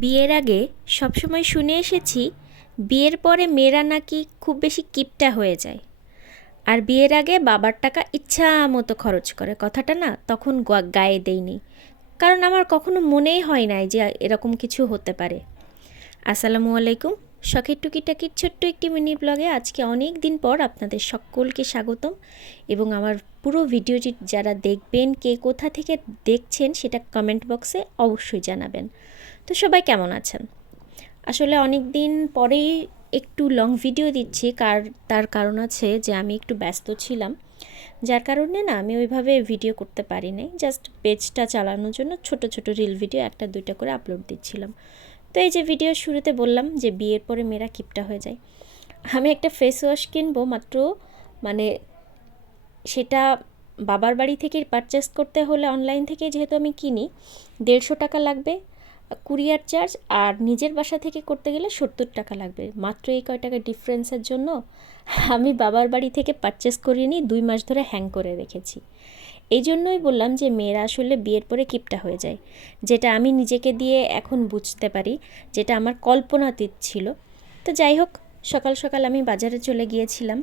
বিয়ের আগে সবসময় শুনে এসেছি বিয়ের পরে মেয়েরা নাকি খুব বেশি কিপটা হয়ে যায়। আর বিয়ের আগে বাবার টাকা ইচ্ছা মতো খরচ করে, কথাটা না তখন গায়ে দেয়নি, কারণ আমার কখনো মনেই হয় নাই যে এরকম কিছু হতে পারে। আসসালামু আলাইকুম। শখের টুকিটাকির ছোট্ট একটি মিনি ব্লগে আজকে অনেক দিন পর আপনাদের সকলকে স্বাগতম। এবং আমার পুরো ভিডিওটি যারা দেখবেন, কে কোথা থেকে দেখছেন সেটা কমেন্ট বক্সে অবশ্যই জানাবেন। তো সবাই কেমন আছেন? আসলে অনেক দিন পরেই একটু লং ভিডিও দিচ্ছি, তার কারণ আছে যে আমি একটু ব্যস্ত ছিলাম, যার কারণে না আমি ওইভাবে ভিডিও করতে পারি নাই। জাস্ট পেজটা চালানোর জন্য ছোট ছোট রিল ভিডিও একটা দুইটা করে আপলোড দিচ্ছিলাম। তো এই যে ভিডিও শুরুতে বললাম যে বিয়ের পরে মেয়েরা কিপটা হয়ে যায়, আমি একটা ফেস ওয়াশ কিনবো মাত্র, মানে সেটা বাবার বাড়ি থেকে পারচেস করতে হলে অনলাইন থেকে যেহেতু আমি কিনি, 150 টাকা লাগবে কুরিয়ার চার্জ, আর নিজের বাসা থেকে করতে গেলে 70 টাকা লাগবে। মাত্র এই কয় টাকা ডিফারেন্সের জন্য আমি বাবার বাড়ি থেকে পারচেস করিনি, 2 মাস ধরে হ্যাং করে রেখেছি। এই জন্যই বললাম যে মেয়েরা আসলে বিয়ের পরে কিপটা হয়ে যায়, যেটা আমি নিজেকে দিয়ে এখন বুঝতে পারি, যেটা আমার কল্পনাতীত ছিল। তো যাই হোক, সকাল সকাল আমি বাজারে চলে গিয়েছিলাম,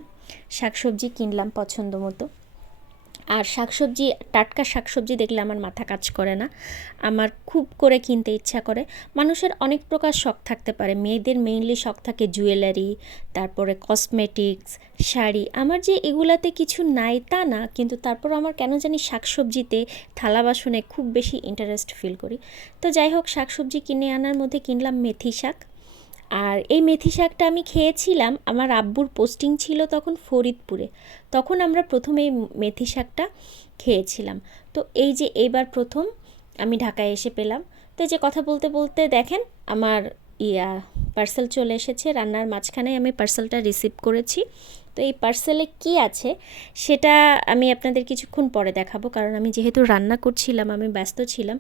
শাকসবজি কিনলাম পছন্দ মতো। আর শাকসবজি, টাটকা শাকসবজি দেখলে আমার মাথা কাজ করে না, আমার খুব করে কিনতে ইচ্ছা করে। মানুষের অনেক প্রকার শখ থাকতে পারে, মেয়েদের মেইনলি শখ থাকে জুয়েলারি, তারপরে কসমেটিক্স, শাড়ি। আমার যে এগুলাতে কিছু নাই তা না, কিন্তু তারপর আমার কেন জানি শাকসবজিতে, থালা বাসনে খুব বেশি ইন্টারেস্ট ফিল করি। তো যাই হোক, শাকসবজি কিনে আনার মধ্যে কিনলাম মেথি শাক। আর এই মেথি শাকটা আমি খেয়েছিলাম, আমার আব্বুর পোস্টিং ছিল তখন ফরিদপুরে, তখন আমরা প্রথম এই মেথি শাকটা খেয়েছিলাম। তো এই যে এইবার প্রথম আমি ঢাকায় এসে পেলাম। তো এই যে কথা বলতে বলতে দেখেন আমার পার্সেল চলে এসেছে, রান্নার মাঝখানে আমি পার্সেলটা রিসিভ করেছি। তো এই পার্সেলে কি আছে সেটা আমি আপনাদের কিছুক্ষণ পরে দেখাবো, কারণ আমি যেহেতু রান্না করছিলাম, আমি ব্যস্ত ছিলাম।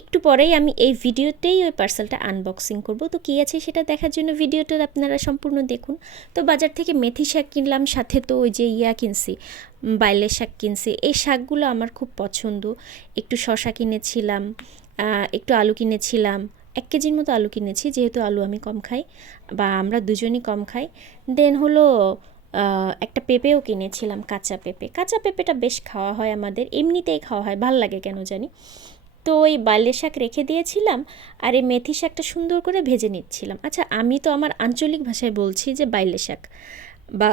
একটু পরেই আমি এই ভিডিওতেই ওই পার্সেলটা আনবক্সিং করব। তো কী আছে সেটা দেখার জন্য ভিডিওটা আপনারা সম্পূর্ণ দেখুন। তো বাজার থেকে মেথি শাক কিনলাম, সাথে তো ওই যে কিনছি, বাইলের শাক কিনছি। এই শাকগুলো আমার খুব পছন্দ। একটু শশা কিনেছিলাম, একটু আলু কিনেছিলাম, 1 কেজির মতো আলু কিনেছি, যেহেতু আলু আমি কম খাই, বা আমরা দুজনই কম খাই। দেন হলো একটা পেঁপেও কিনেছিলাম, কাঁচা পেঁপে। কাঁচা পেঁপেটা বেশ খাওয়া হয় আমাদের, এমনিতেই খাওয়া হয়, ভাল লাগে কেন জানি। তো ওই বাল্যের শাক রেখে দিয়েছিলাম, আর এই মেথি শাকটা সুন্দর করে ভেজে নিচ্ছিলাম। আচ্ছা, আমি তো আমার আঞ্চলিক ভাষায় বলছি যে বাইলে শাক, বা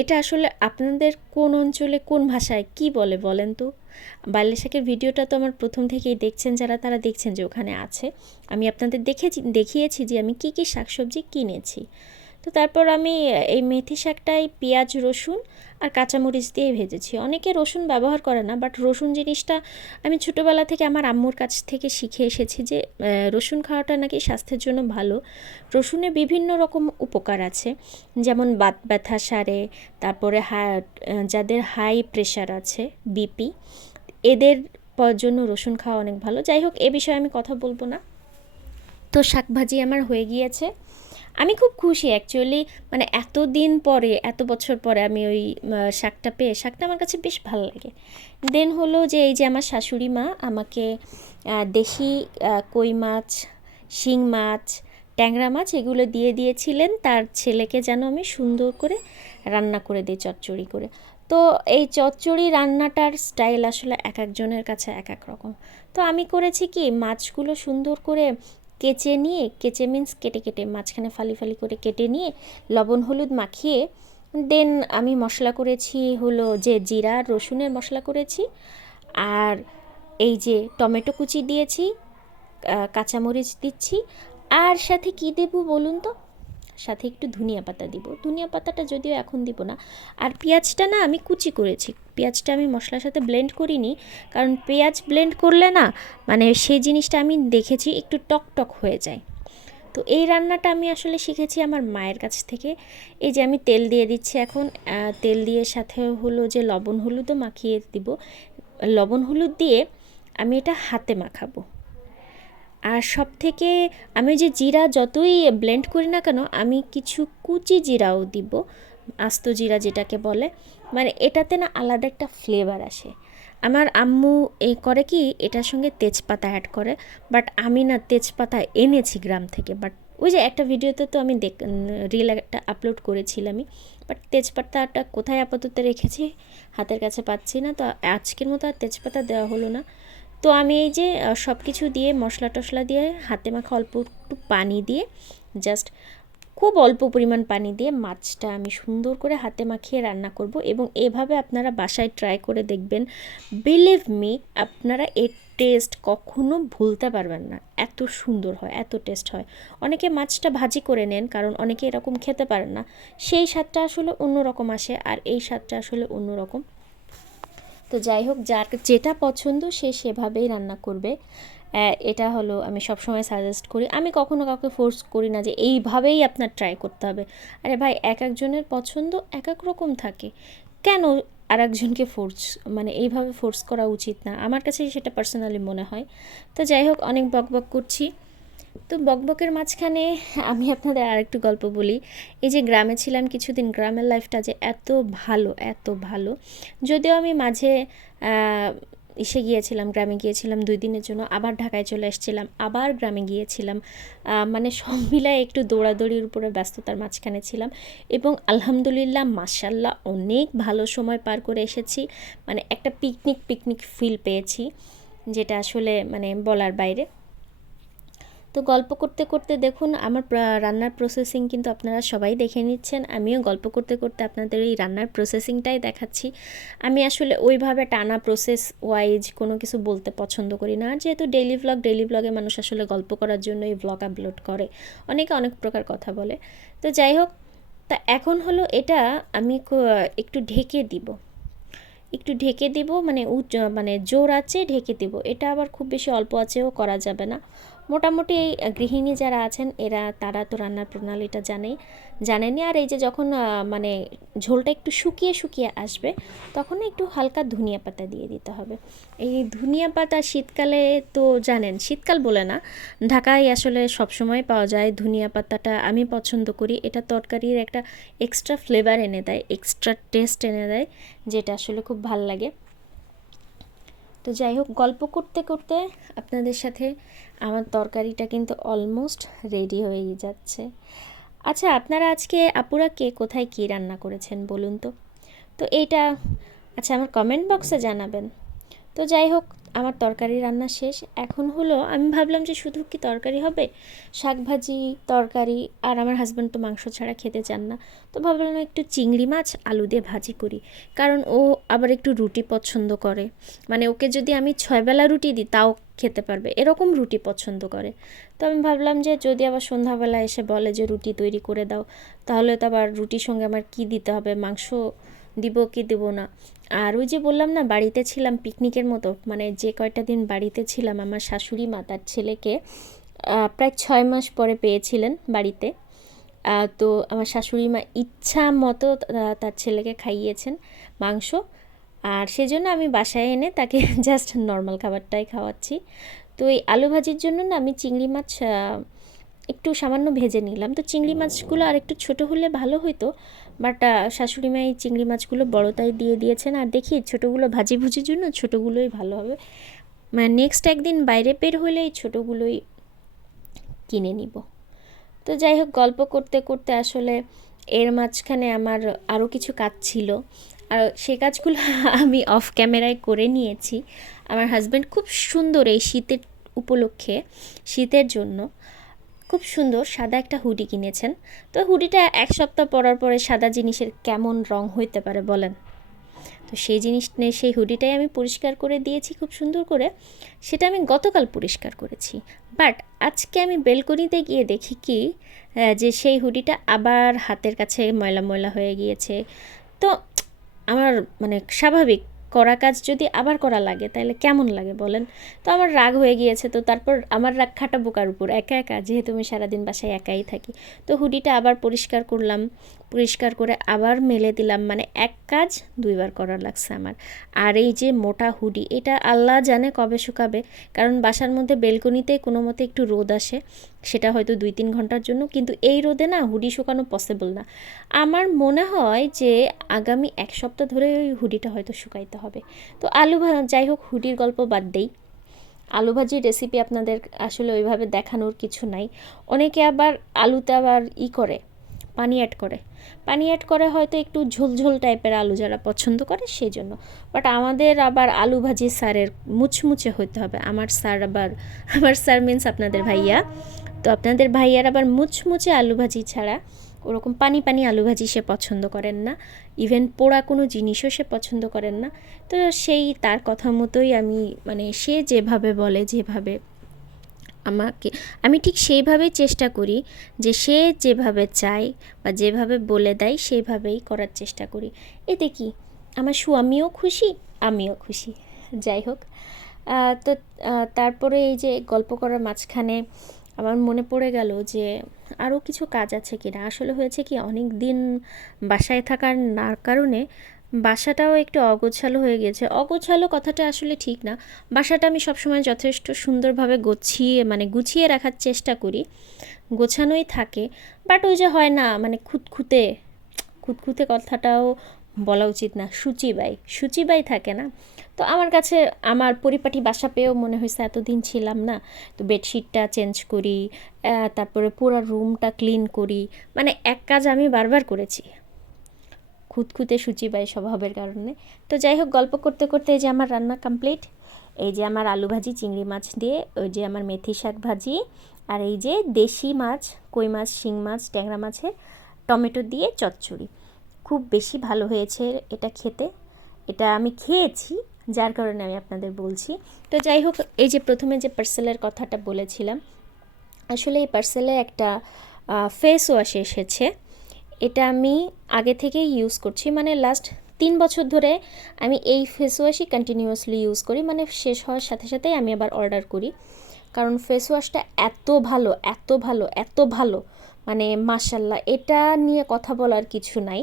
এটা আসলে আপনাদের কোন অঞ্চলে কোন ভাষায় কি বলে বলেন তো? বাইলে শাকের ভিডিওটা তো আমার প্রথম থেকেই দেখছেন যারা, তারা দেখছেন যে ওখানে আছে। আমি আপনাদের দেখিয়েছি যে আমি কি কি শাকসবজি কিনেছি। তো তারপর আমি এই মেথি শাকটাই পেঁয়াজ, রসুন আর কাঁচামরিচ দিয়ে ভেজেছি। অনেকে রসুন ব্যবহার করে না, বাট রসুন জিনিসটা আমি ছোটোবেলা থেকে আমার আম্মুর কাছ থেকে শিখে এসেছি যে রসুন খাওয়াটা নাকি স্বাস্থ্যের জন্য ভালো। রসুনে বিভিন্ন রকম উপকার আছে, যেমন বাত ব্যথা সারে, তারপরে যাদের হাই প্রেশার আছে, বিপি, এদের জন্য রসুন খাওয়া অনেক ভালো। যাই হোক, এ বিষয়ে আমি কথা বলবো না। তো শাকভাজি আমার হয়ে গিয়েছে। আমি খুব খুশি অ্যাকচুয়ালি, মানে এত দিন পরে, এত বছর পরে আমি ওই শাকটা পেয়ে, শাকটা আমার কাছে বেশ ভালো লাগে। দেন হলো যে এই যে আমার শাশুড়ি মা আমাকে দেশি কই মাছ, শিং মাছ, ট্যাংরা মাছ এগুলো দিয়ে দিয়েছিলেন, তার ছেলেকে যেন আমি সুন্দর করে রান্না করে দিই চচ্চড়ি করে। তো এই চচ্চড়ি রান্নাটার স্টাইল আসলে এক একজনের কাছে এক এক রকম। তো আমি করেছি কি, মাছগুলো সুন্দর করে কেচে নিয়ে, কেচে মিন্স কেটে কেটে, মাঝখানে ফালি ফালি করে কেটে নিয়ে লবণ হলুদ মাখিয়ে, দেন আমি মশলা করেছি হলো যে জিরা রসুনের মশলা করেছি, আর এই যে টমেটো কুচি দিয়েছি, কাঁচামরিচ দিচ্ছি, আর সাথে কি দেব বলুন তো? সাথে একটু ধনিয়া পাতা দিব। ধনিয়া পাতাটা যদিও এখন দিব না। আর পেঁয়াজটা না আমি কুচি করেছি, পেঁয়াজটা আমি মশলার সাথে ব্লেন্ড করিনি, কারণ পেঁয়াজ ব্লেন্ড করলে না, মানে সেই জিনিসটা আমি দেখেছি একটু টক টক হয়ে যায়। তো এই রান্নাটা আমি আসলে শিখেছি আমার মায়ের কাছ থেকে। এই যে আমি তেল দিয়ে দিচ্ছি এখন, তেল দিয়ে সাথে হলো যে লবণ হলুদও মাখিয়ে দিব। লবণ হলুদ দিয়ে আমি এটা হাতে মাখাবো। আর সব থেকে, আমি যে জিরা যতই ব্লেন্ড করি না কেন, আমি কিছু কুচি জিরাও দিব, আস্ত জিরা যেটাকে বলে, মানে এটাতে না আলাদা একটা ফ্লেভার আসে। আমার আম্মু করে কি এটার সঙ্গে তেজপাতা অ্যাড করে, বাট আমি না তেজপাতা এনেছি গ্রাম থেকে, বাট ওই যে একটা ভিডিওতে তো আমি রিল একটা আপলোড করেছিলামই, বাট তেজপাতাটা কোথায় আপাতত রেখেছি হাতের কাছে পাচ্ছি না, তো আজকের মতো আর তেজপাতা দেওয়া হলো না। তো আমি এই যে সব কিছু দিয়ে মশলা টশলা দিয়ে হাতে মাখা অল্প একটু পানি দিয়ে, জাস্ট খুব অল্প পরিমাণ পানি দিয়ে মাছটা আমি সুন্দর করে হাতে মাখিয়ে রান্না করব, এবং এভাবে আপনারা বাসায় ট্রাই করে দেখবেন। বিলিভ মি, আপনারা এর টেস্ট কখনো ভুলতে পারবেন না, এত সুন্দর হয়, এত টেস্ট হয়। অনেকে মাছটা ভাজি করে নেন, কারণ অনেকে এরকম খেতে পারেন না, সেই স্বাদটা আসলে অন্যরকম আসে, আর এই স্বাদটা আসলে অন্যরকম। তো যাই হোক, যার যেটা পছন্দ সে সেভাবেই রান্না করবে। এটা হলো আমি সবসময় সাজেস্ট করি, আমি কখনো কাউকে ফোর্স করি না যে এইভাবেই আপনার ট্রাই করতে হবে। আরে ভাই, এক একজনের পছন্দ এক এক রকম থাকে, কেন আর একজনকে ফোর্স, মানে এইভাবে ফোর্স করা উচিত না, আমার কাছে সেটা পার্সোনালি মনে হয়। তো যাই হোক, অনেক বকবক করছি। তো বকবকের মাঝখানে আমি আপনাদের আরেকটু গল্প বলি। এই যে গ্রামে ছিলাম কিছুদিন, গ্রামের লাইফটা যে এত ভালো, এত ভালো। যদিও আমি মাঝে এসে গিয়েছিলাম, গ্রামে গিয়েছিলাম 2 দিনের জন্য, আবার ঢাকায় চলে এসেছিলাম, আবার গ্রামে গিয়েছিলাম, মানে সব মিলায় একটু দৌড়াদৌড়ির উপরে ব্যস্ততার মাঝখানে ছিলাম, এবং আলহামদুলিল্লাহ মাশাল্লাহ অনেক ভালো সময় পার করে এসেছি। মানে একটা পিকনিক পিকনিক ফিল পেয়েছি, যেটা আসলে মানে বলার বাইরে। তো গল্প করতে করতে দেখুন আমার রান্নার প্রসেসিং কিন্তু আপনারা সবাই দেখে নিচ্ছেন, আমিও গল্প করতে করতে আপনাদের এই রান্নার প্রসেসিংটাই দেখাচ্ছি। আমি আসলে ওইভাবে টানা প্রসেস ওয়াইজ কোনো কিছু বলতে পছন্দ করি না, আর যেহেতু ডেইলি ব্লগে মানুষ আসলে গল্প করার জন্য এই ব্লগ আপলোড করে, অনেকে অনেক প্রকার কথা বলে। তো যাই হোক, তা এখন হলো এটা আমি একটু ঢেকে দিব, একটু ঢেকে দিব, মানে মানে জোর আছে ঢেকে দিব, এটা আবার খুব বেশি অল্প আছেও করা যাবে না। মোটামুটি এই গৃহিণী যারা আছেন তারা তো রান্নার প্রণালীটা জানেনই। আর এই যে যখন মানে ঝোলটা একটু শুকিয়ে শুকিয়ে আসবে, তখন একটু হালকা ধনিয়া পাতা দিয়ে দিতে হবে। এই ধনিয়া পাতা শীতকালে তো জানেন, শীতকাল বলে না, ঢাকায় আসলে সবসময় পাওয়া যায় ধনিয়া পাতাটা, আমি পছন্দ করি। এটা তরকারির একটা এক্সট্রা ফ্লেভার এনে দেয়, এক্সট্রা টেস্ট এনে দেয়, যেটা আসলে খুব ভাল লাগে। তো যাই হোক, গল্প করতে করতে আপনাদের সাথে আমার তরকারিটা কিন্তু অলমোস্ট রেডি হয়ে যাচ্ছে। আচ্ছা, আপনারা আজকে আপুরা কে কোথায় কী রান্না করেছেন বলুন তো। তো এইটা আচ্ছা আমার কমেন্ট বক্সে জানাবেন। তো যাই হোক, আমার তরকারি রান্না শেষ। এখন হলো আমি ভাবলাম যে শুধু কি তরকারি হবে, শাকভাজি, তরকারি, আর আমার হাজব্যান্ড তো মাংস ছাড়া খেতে চান না, তো ভাবলাম একটু চিংড়ি মাছ আলু দিয়ে ভাজি করি, কারণ ও আবার একটু রুটি পছন্দ করে, মানে ওকে যদি আমি 6 বেলা রুটি দিই তাও খেতে পারবে, এরকম রুটি পছন্দ করে। তো আমি ভাবলাম যে যদি আবার সন্ধ্যাবেলা এসে বলে যে রুটি তৈরি করে দাও, তাহলে তো আবার রুটির সঙ্গে আমার কী দিতে হবে, মাংস দিব কি দেব না। আর ওই যে বললাম না বাড়িতে ছিলাম পিকনিকের মতো, মানে যে কয়টা দিন বাড়িতে ছিলাম, আমার শাশুড়ি মা তার ছেলেকে প্রায় 6 মাস পরে পেয়েছিলেন বাড়িতে। তো আমার শাশুড়ি মা ইচ্ছা মতো তার ছেলেকে খাইয়েছেন মাংস, আর সেজন্য আমি বাসায় এনে তাকে জাস্ট নর্মাল খাবারটাই খাওয়াচ্ছি। তো এই আলু ভাজির জন্য না আমি চিংড়ি মাছ একটু সামান্য ভেজে নিলাম। তো চিংড়ি মাছগুলো আর একটু ছোটো হলে ভালো হতো, বাট শাশুড়ি মা এই চিংড়ি মাছগুলো বড়টাই দিয়ে দিয়েছেন, আর দেখি ছোটোগুলো ভাজি ভুজির জন্য ছোটোগুলোই ভালো হবে, মানে নেক্সট একদিন বাইরে বের হলে এই ছোটোগুলোই কিনে নিব। তো যাই হোক, গল্প করতে করতে আসলে এর মাঝখানে আমার আরও কিছু কাজ ছিল, আর সেই কাজগুলো আমি অফ ক্যামেরায় করে নিয়েছি। আমার হাজব্যান্ড খুব সুন্দর এই শীতের উপলক্ষে, শীতের জন্য খুব সুন্দর সাদা একটা হুডি কিনেছেন। তো হুডিটা 1 সপ্তাহ পরার পরে সাদা জিনিসের কেমন রং হইতে পারে বলেন। তো সেই জিনিস সেই হুডিটাই আমি পরিষ্কার করে দিয়েছি খুব সুন্দর করে, সেটা আমি গতকাল পরিষ্কার করেছি। বাট আজকে আমি বেলকনিতে গিয়ে দেখি কি যে সেই হুডিটা আবার হাতের কাছে ময়লা ময়লা হয়ে গিয়েছে। তো আমার মানে স্বাভাবিক, করা কাজ যদি আবার করা লাগে তাহলে কেমন লাগে বলেন। তো আমার রাগ হয়ে গিয়েছে, তো তারপর আমার রাগ খাটাবো কার উপর, একা একা, যেহেতু আমি সারাদিন বাসায় একাই থাকি। তো হুডিটা আবার পরিষ্কার করলাম, পরিষ্কার করে আবার মেলে দিলাম, মানে এক কাজ 2বার করা লাগছে আমার। আর এই যে মোটা হুডি, এটা আল্লাহ জানে কবে শুকাবে, কারণ বাসার মধ্যে বেলকনিতে কোনো মতে একটু রোদ আসে, সেটা হয়তো 2-3 ঘন্টার জন্য, কিন্তু এই রোদে না হুডি শুকানো পসিবল না। আমার মনে হয় যে আগামী 1 সপ্তাহ ধরে ওই হুডিটা হয়তো শুকাইতে হবে। হবে। তো যাই হোক, হুডির গল্প বাদ দেই। আলু ভাজির রেসিপি আপনাদের আসলে ওইভাবে দেখানোর কিছু নাই। অনেকে আবার আলুতে আবার করে পানি অ্যাড করে হয়তো একটু ঝোলঝোল টাইপের আলু যারা পছন্দ করে সেই জন্য। বাট আমাদের আবার আলু ভাজি স্যারের মুচমুচে হতে হবে। আমার স্যার মিন্স আপনাদের ভাইয়া। তো আপনাদের ভাইয়ার আবার মুচমুচে আলু ভাজি ছাড়া ওরকম পানি পানি আলু ভাজি সে পছন্দ করেন না, ইভেন পোড়া কোনো জিনিসও সে পছন্দ করেন না। তো সেই তার কথা মতোই আমি সে যেভাবে বলে, যেভাবে আমি ঠিক সেইভাবেই চেষ্টা করি যে সে যেভাবে চায় বা যেভাবে বলে দেয় সেইভাবেই করার চেষ্টা করি। এতে কি আমার স্বামীও খুশি, আমিও খুশি। যাই হোক, তো তারপরে এই যে গল্প করার মাঝখানে আমার মনে পড়ে গেল যে আরও কিছু কাজ আছে কিনা। আসলে হয়েছে কি, অনেক দিন বাসায় থাকার না কারণে বাসাটাও একটু অগোছালো হয়ে গেছে। অগোছালো কথাটা আসলে ঠিক না, বাসাটা আমি সবসময় যথেষ্ট সুন্দরভাবে গুছিয়ে রাখার চেষ্টা করি, গোছানোই থাকে। বাট ওই যে হয় না, খুঁতখুঁতে খুঁতখুঁতে কথাটাও বলা উচিত না, সূচিবাই থাকে না। তো আমার কাছে আমার পরিপাটি বাসা পেয়েও মনে হয়েছে এতদিন ছিলাম না, তো বেডশিটটা চেঞ্জ করি, তারপরে পুরো রুমটা ক্লিন করি। এক কাজ আমি বারবার করেছি খুঁতখুঁতে সূচিবাই স্বভাবের কারণে। তো যাই হোক, গল্প করতে করতে এই যে আমার রান্না কমপ্লিট। এই যে আমার আলু ভাজি চিংড়ি মাছ দিয়ে, ওই যে আমার মেথি শাক ভাজি, আর এই যে দেশি মাছ, কই মাছ, শিং মাছ, ট্যাংরা মাছের টমেটো দিয়ে চচ্চড়ি। খুব বেশি ভালো হয়েছে এটা খেতে। এটা আমি খেয়েছি, যার কারণে আমি আপনাদের বলছি। তো যাই হোক, এই যে প্রথমে যে পার্সেলের কথাটা বলেছিলাম, আসলে এই পার্সেলে একটা ফেস ওয়াশ এসেছে। এটা আমি আগে থেকেই ইউজ করছি, লাস্ট 3 বছর ধরে আমি এই ফেস ওয়াশই কন্টিনিউয়াসলি ইউজ করি। শেষ হওয়ার সাথে সাথেই আমি আবার অর্ডার করি, কারণ ফেস ওয়াশটা এত ভালো, এত ভালো, এত ভালো, মাশাল্লাহ, এটা নিয়ে কথা বলার কিছু নাই।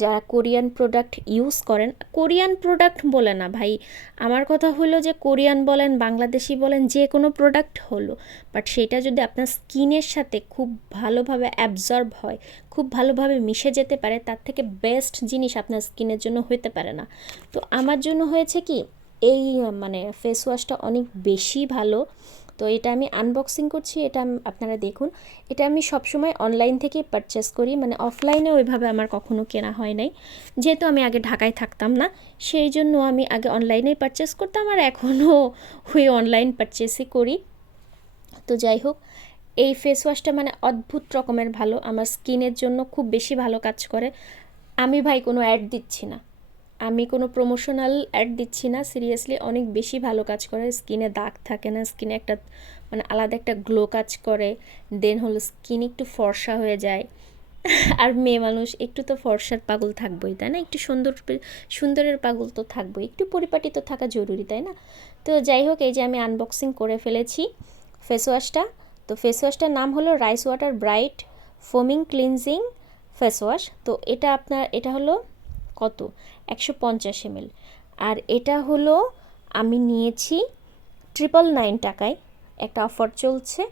যারা কোরিয়ান প্রোডাক্ট ইউজ করেন, কোরিয়ান প্রোডাক্ট বলে না ভাই, আমার কথা হলো যে কোরিয়ান বলেন, বাংলাদেশি বলেন, যে কোনো প্রোডাক্ট হলো, বাট সেটা যদি আপনার স্কিনের সাথে খুব ভালোভাবে অ্যাবজর্ব হয়, খুব ভালোভাবে মিশে যেতে পারে, তার থেকে বেস্ট জিনিস আপনার স্কিনের জন্য হতে পারে না। তো আমার জন্য হয়েছে কি, এই ফেস ওয়াশটা অনেক বেশি ভালো। তো এটা আমি আনবক্সিং করছি, এটা আপনারা দেখুন। এটা আমি সবসময় অনলাইন থেকেই পারচেস করি, অফলাইনে ওইভাবে আমার কখনো কেনা হয় নাই। যেহেতু আমি আগে ঢাকায় থাকতাম না, সেই জন্য আমি আগে অনলাইনেই পারচেস করতাম, আর এখনও ওই অনলাইন পারচেসই করি। তো যাই হোক, এই ফেস ওয়াশটা অদ্ভুত রকমের ভালো, আমার স্কিনের জন্য খুব বেশি ভালো কাজ করে। আমি ভাই কোনো অ্যাড দিচ্ছি না, আমি কোনো প্রমোশনাল অ্যাড দিচ্ছি না, সিরিয়াসলি অনেক বেশি ভালো কাজ করে। স্কিনে দাগ থাকে না, স্কিনে একটা আলাদা একটা গ্লো কাজ করে। দেন হলো স্কিন একটু ফর্সা হয়ে যায়। আর মেয়ে মানুষ একটু তো ফর্সার পাগল থাকবোই, তাই না? একটু সুন্দরের পাগল তো থাকবোই, একটু পরিপাটি তো থাকা জরুরি, তাই না? তো যাই হোক, এই যে আমি আনবক্সিং করে ফেলেছি ফেস ওয়াশটা। তো ফেস ওয়াশটার নাম হলো rice water bright ফোমিং cleansing face wash. তো এটা হলো কত, 150 ml। আর এটা হলো আমি নিয়েছি 999 টাকায়, একটা অফার চলছে।